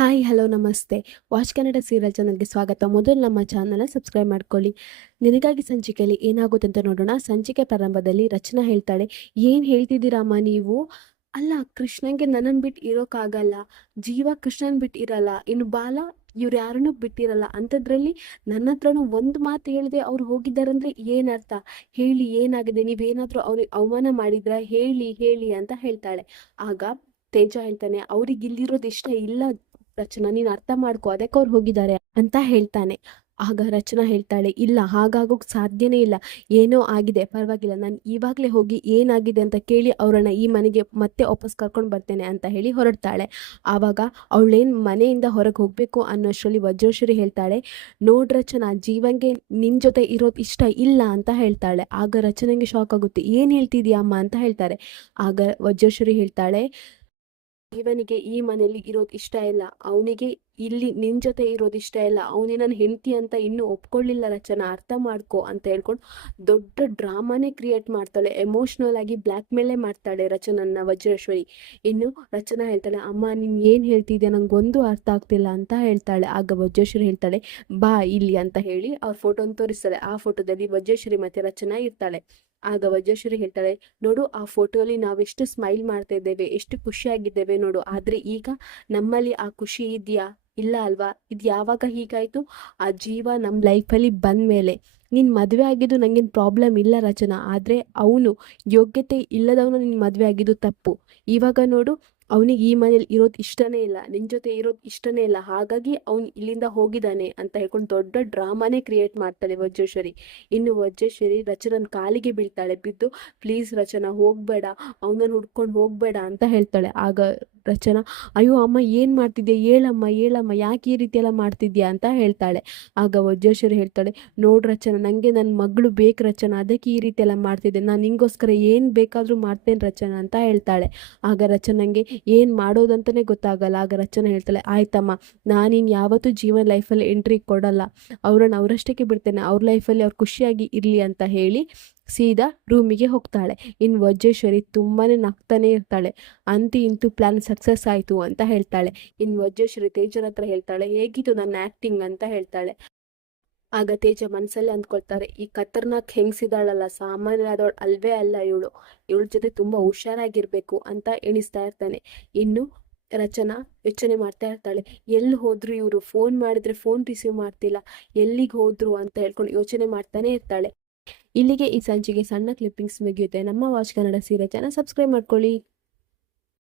Hi hello ನಮಸ್ತೆ. Watch Kannada serial ಚಾನಲ್‌ಗೆ ಸ್ವಾಗತ. ಮೊದಲು ನಮ್ಮ ಚಾನಲ್‌ನ ಸಬ್ಸ್ಕ್ರೈಬ್ ಮಾಡ್ಕೊಳ್ಳಿ. ನಿನಗಾಗಿ ಸಂಚಿಕೆಯಲ್ಲಿ ಏನಾಗುತ್ತೆ ಅಂತ ನೋಡೋಣ. ಸಂಚಿಕೆ ಪ್ರಾರಂಭದಲ್ಲಿ ರಚನಾ ಹೇಳ್ತಾಳೆ, "ಏನು ಹೇಳ್ತಿದ್ದೀರಮ್ಮ ನೀವು? ಅಲ್ಲ, ಕೃಷ್ಣಂಗೆ ನನ್ನನ್ನು ಬಿಟ್ಟು ಇರೋಕ್ಕಾಗಲ್ಲ. ಜೀವ ಕೃಷ್ಣನ್ ಬಿಟ್ಟು ಇರಲ್ಲ. ಇನ್ನು ಬಾಲ ಇವ್ರು ಯಾರನ್ನೂ ಬಿಟ್ಟಿರಲ್ಲ. ಅಂಥದ್ರಲ್ಲಿ ನನ್ನ ಹತ್ರನೂ ಒಂದು ಮಾತು ಹೇಳಿದೆ ಅವ್ರು ಹೋಗಿದ್ದಾರಂದ್ರೆ ಏನರ್ಥ? ಹೇಳಿ ಏನಾಗಿದೆ? ನೀವೇನಾದರೂ ಅವ್ರಿಗೆ ಅವಮಾನ ಮಾಡಿದ್ರಾ? ಹೇಳಿ ಹೇಳಿ ಅಂತ ಹೇಳ್ತಾಳೆ. ಆಗ ತೇಜ ಹೇಳ್ತಾನೆ, ಅವ್ರಿಗೆ ಇಲ್ಲಿರೋದು ಇಷ್ಟ ಇಲ್ಲ ರಚನಾ, ನೀನು ಅರ್ಥ ಮಾಡ್ಕೊ, ಅದಕ್ಕೆ ಅವ್ರು ಹೋಗಿದ್ದಾರೆ ಅಂತ ಹೇಳ್ತಾನೆ. ಆಗ ರಚನಾ ಹೇಳ್ತಾಳೆ, ಇಲ್ಲ, ಹಾಗಾಗೋಕ್ ಸಾಧ್ಯನೇ ಇಲ್ಲ. ಏನೋ ಆಗಿದೆ, ಪರವಾಗಿಲ್ಲ, ನಾನು ಇವಾಗಲೇ ಹೋಗಿ ಏನಾಗಿದೆ ಅಂತ ಕೇಳಿ ಅವರನ್ನ ಈ ಮನೆಗೆ ಮತ್ತೆ ವಾಪಸ್ ಕರ್ಕೊಂಡು ಬರ್ತೇನೆ ಅಂತ ಹೇಳಿ ಹೊರಡ್ತಾಳೆ. ಆವಾಗ ಅವಳೇನು ಮನೆಯಿಂದ ಹೊರಗೆ ಹೋಗಬೇಕು ಅನ್ನೋಷ್ಟರಲ್ಲಿ ವಜ್ರೇಶ್ವರಿ ಹೇಳ್ತಾಳೆ, ನೋಡ್ ರಚನಾ, ಜೀವಂಗೆ ನಿನ್ನ ಜೊತೆ ಇರೋದು ಇಷ್ಟ ಇಲ್ಲ ಅಂತ ಹೇಳ್ತಾಳೆ. ಆಗ ರಚನೆಗೆ ಶಾಕ್ ಆಗುತ್ತೆ. ಏನು ಹೇಳ್ತಿದ್ಯಾ ಅಮ್ಮ ಅಂತ ಹೇಳ್ತಾರೆ. ಆಗ ವಜ್ರೇಶ್ವರಿ ಹೇಳ್ತಾಳೆ, ಜೀವನಿಗೆ ಈ ಮನೆಯಲ್ಲಿ ಇರೋದು ಇಷ್ಟ ಇಲ್ಲ, ಅವನಿಗೆ ಇಲ್ಲಿ ನಿನ್ ಜೊತೆ ಇರೋದು ಇಷ್ಟ ಇಲ್ಲ, ಅವನೇ ನನ್ನ ಹೆಂಡತಿ ಅಂತ ಇನ್ನೂ ಒಪ್ಕೊಳ್ಳಿಲ್ಲ ರಚನಾ, ಅರ್ಥ ಮಾಡ್ಕೊ ಅಂತ ಹೇಳ್ಕೊಂಡು ದೊಡ್ಡ ಡ್ರಾಮಾನೇ ಕ್ರಿಯೇಟ್ ಮಾಡ್ತಾಳೆ. ಎಮೋಷ್ನಲ್ ಆಗಿ ಬ್ಲ್ಯಾಕ್ ಮೇಲೇ ಮಾಡ್ತಾಳೆ ರಚನನ್ನ ವಜ್ರೇಶ್ವರಿ. ಇನ್ನು ರಚನಾ ಹೇಳ್ತಾಳೆ, ಅಮ್ಮ ನೀನ್ ಏನ್ ಹೇಳ್ತಿದ್ಯಾ, ನಂಗೆ ಒಂದು ಅರ್ಥ ಆಗ್ತಿಲ್ಲ ಅಂತ ಹೇಳ್ತಾಳೆ. ಆಗ ವಜ್ರೇಶ್ವರಿ ಹೇಳ್ತಾಳೆ, ಬಾ ಇಲ್ಲಿ ಅಂತ ಹೇಳಿ ಅವ್ರ ಫೋಟೋನ ತೋರಿಸ್ತಾಳೆ. ಆ ಫೋಟೋದಲ್ಲಿ ವಜ್ರೇಶ್ವರಿ ಮತ್ತೆ ರಚನಾ ಇರ್ತಾಳೆ. ಆಗ ವಜ್ರೇಶ್ವರಿ ಹೇಳ್ತಾಳೆ, ನೋಡು, ಆ ಫೋಟೋಲಿ ನಾವೆಷ್ಟು ಸ್ಮೈಲ್ ಮಾಡ್ತಾ ಇದ್ದೇವೆ, ಎಷ್ಟು ಖುಷಿಯಾಗಿದ್ದೇವೆ ನೋಡು. ಆದ್ರೆ ಈಗ ನಮ್ಮಲ್ಲಿ ಆ ಖುಷಿ ಇದೆಯಾ? ಇಲ್ಲ ಅಲ್ವಾ? ಇದು ಯಾವಾಗ ಹೀಗಾಯ್ತು? ಆ ಜೀವ ನಮ್ಮ ಲೈಫಲ್ಲಿ ಬಂದ್ಮೇಲೆ. ನೀನು ಮದುವೆ ಆಗಿದ್ದು ನಂಗೇನು ಪ್ರಾಬ್ಲಮ್ ಇಲ್ಲ ರಚನಾ, ಆದರೆ ಅವನು ಯೋಗ್ಯತೆ ಇಲ್ಲದವನು ನಿನ್ನ ಮದುವೆ ಆಗಿದ್ದು ತಪ್ಪು. ಇವಾಗ ನೋಡು, ಅವನಿಗೆ ಈ ಮನೇಲಿ ಇರೋದು ಇಷ್ಟನೇ ಇಲ್ಲ, ನಿನ್ನ ಜೊತೆ ಇರೋದು ಇಷ್ಟನೇ ಇಲ್ಲ, ಹಾಗಾಗಿ ಅವ್ನು ಇಲ್ಲಿಂದ ಹೋಗಿದ್ದಾನೆ ಅಂತ ಹೇಳ್ಕೊಂಡು ದೊಡ್ಡ ಡ್ರಾಮಾನೇ ಕ್ರಿಯೇಟ್ ಮಾಡ್ತಾಳೆ ವಜ್ರೇಶ್ವರಿ. ಇನ್ನು ವಜ್ರೇಶ್ವರಿ ರಚನನ ಕಾಲಿಗೆ ಬೀಳ್ತಾಳೆ. ಬಿದ್ದು, ಪ್ಲೀಸ್ ರಚನಾ ಹೋಗಬೇಡ, ಅವನನ್ನು ಹುಡ್ಕೊಂಡು ಹೋಗಬೇಡ ಅಂತ ಹೇಳ್ತಾಳೆ. ಆಗ ರಚನಾ, ಅಯ್ಯೋ ಅಮ್ಮ, ಏನು ಮಾಡ್ತಿದ್ಯಾ, ಹೇಳಮ್ಮ ಹೇಳಮ್ಮ, ಯಾಕೆ ಈ ರೀತಿ ಎಲ್ಲ ಮಾಡ್ತಿದ್ಯಾ ಅಂತ ಹೇಳ್ತಾಳೆ. ಆಗ ವಜ್ರೇಶ್ವರಿ ಹೇಳ್ತಾಳೆ, ನೋಡು ರಚನಾ, ನನಗೆ ನನ್ನ ಮಗಳು ಬೇಕು ರಚನಾ, ಅದಕ್ಕೆ ಈ ರೀತಿ ಎಲ್ಲ ಮಾಡ್ತಿದ್ದೆ, ನಾನು ನಿಂಗೋಸ್ಕರ ಏನು ಬೇಕಾದರೂ ಮಾಡ್ತೇನೆ ರಚನಾ ಅಂತ ಹೇಳ್ತಾಳೆ. ಆಗ ರಚನಂಗೆ ಏನು ಮಾಡೋದಂತಲೇ ಗೊತ್ತಾಗಲ್ಲ. ಆಗ ರಚನಾ ಹೇಳ್ತಾಳೆ, ಆಯ್ತಮ್ಮ, ನಾನಿನ್ನು ಯಾವತ್ತೂ ಜೀವನ ಲೈಫಲ್ಲಿ ಎಂಟ್ರಿ ಕೊಡಲ್ಲ, ಅವ್ರನ್ನ ಅವರಷ್ಟಕ್ಕೆ ಬಿಡ್ತೇನೆ, ಅವ್ರ ಲೈಫಲ್ಲಿ ಅವ್ರು ಖುಷಿಯಾಗಿ ಇರಲಿ ಅಂತ ಹೇಳಿ ಸೀದಾ ರೂಮಿಗೆ ಹೋಗ್ತಾಳೆ. ಇನ್ನು ವಜ್ರೇಶ್ವರಿ ತುಂಬಾನೇ ನಗ್ತಾನೆ ಇರ್ತಾಳೆ. ಅಂತೂ ಇಂತೂ ಪ್ಲಾನ್ ಸಕ್ಸಸ್ ಆಯಿತು ಅಂತ ಹೇಳ್ತಾಳೆ. ಇನ್ನು ವಜ್ರೇಶ್ವರಿ ತೇಜನ ಹತ್ರ ಹೇಳ್ತಾಳೆ, ಹೇಗಿತ್ತು ನನ್ನ ಆ್ಯಕ್ಟಿಂಗ್ ಅಂತ ಹೇಳ್ತಾಳೆ. ಆಗ ತೇಜ ಮನಸ್ಸಲ್ಲೇ ಅಂದ್ಕೊಳ್ತಾರೆ, ಈ ಖತರ್ನಾಕ್ ಹೆಂಗ್ಸಿದಾಳಲ್ಲ, ಸಾಮಾನ್ಯರಾದವಳು ಅಲ್ವೇ ಅಲ್ಲ ಇವಳು, ಇವಳ ಜೊತೆ ತುಂಬ ಹುಷಾರಾಗಿರ್ಬೇಕು ಅಂತ ಎಣಿಸ್ತಾ ಇರ್ತಾನೆ. ಇನ್ನು ರಚನಾ ಯೋಚನೆ ಮಾಡ್ತಾ ಇರ್ತಾಳೆ, ಎಲ್ಲಿ ಹೋದ್ರು ಇವರು, ಫೋನ್ ಮಾಡಿದ್ರೆ ಫೋನ್ ರಿಸೀವ್ ಮಾಡ್ತಿಲ್ಲ, ಎಲ್ಲಿಗೆ ಹೋದ್ರು ಅಂತ ಹೇಳ್ಕೊಂಡು ಯೋಚನೆ ಮಾಡ್ತಾನೆ ಇರ್ತಾಳೆ. ಇಲ್ಲಿಗೆ ಈ ಸಂಚಿಕೆ ಸಣ್ಣ ಕ್ಲಿಪ್ಪಿಂಗ್ಸ್ ಮುಗಿಯುತ್ತೆ. ನಮ್ಮ watch Kannada serial channel subscribe ಮಾಡ್ಕೊಳ್ಳಿ.